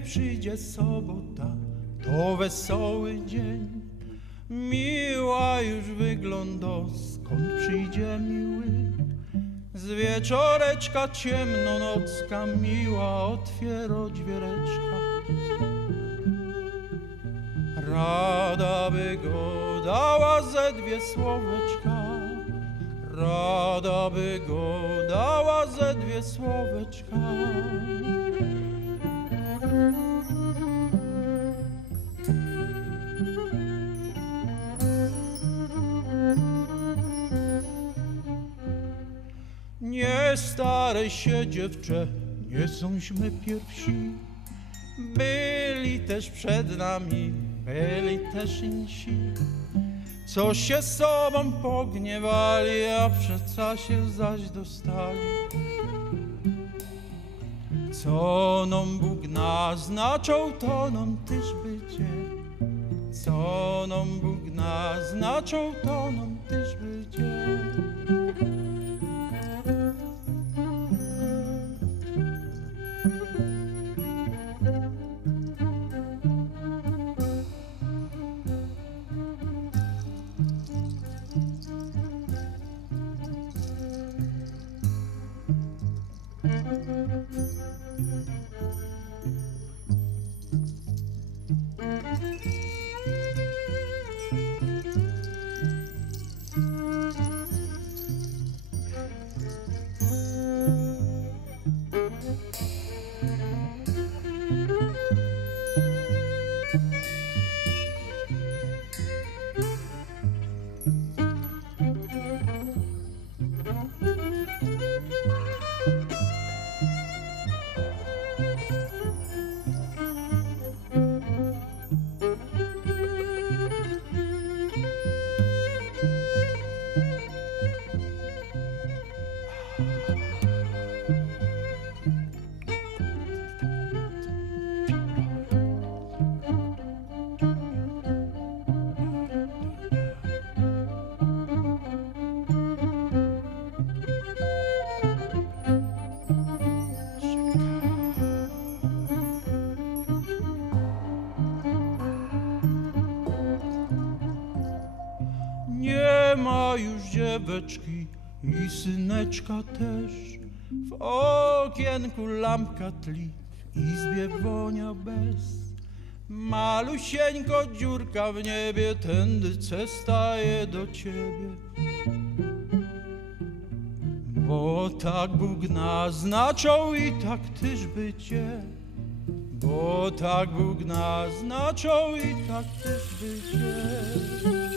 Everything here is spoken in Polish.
i przyjdzie sobota, to wesoły dzień. Miła już wygląda, skąd przyjdzie miły. Z wieczoreczka ciemnonocka miła otwiera dźwiereczka. Rada by go dała ze dwie słóweczka, rada by go dała ze dwie słóweczka. Nie staraj się, dziewczę, nie sąśmy pierwsi. Byli też przed nami, byli też insi, co się sobą pogniewali, a przeca się zaś dostali. Co nam Bóg naznaczał, to nam też będzie. Co nam Bóg naznaczał, to nam też będzie. Nie ma już dzieweczki i syneczka też. W okienku lampka tli, w izbie wonia bez. Malusieńko dziurka w niebie, tędy staje do ciebie. Bo tak Bóg naznaczał i tak tyż będzie. Bo tak Bóg naznaczał i tak tyż będzie.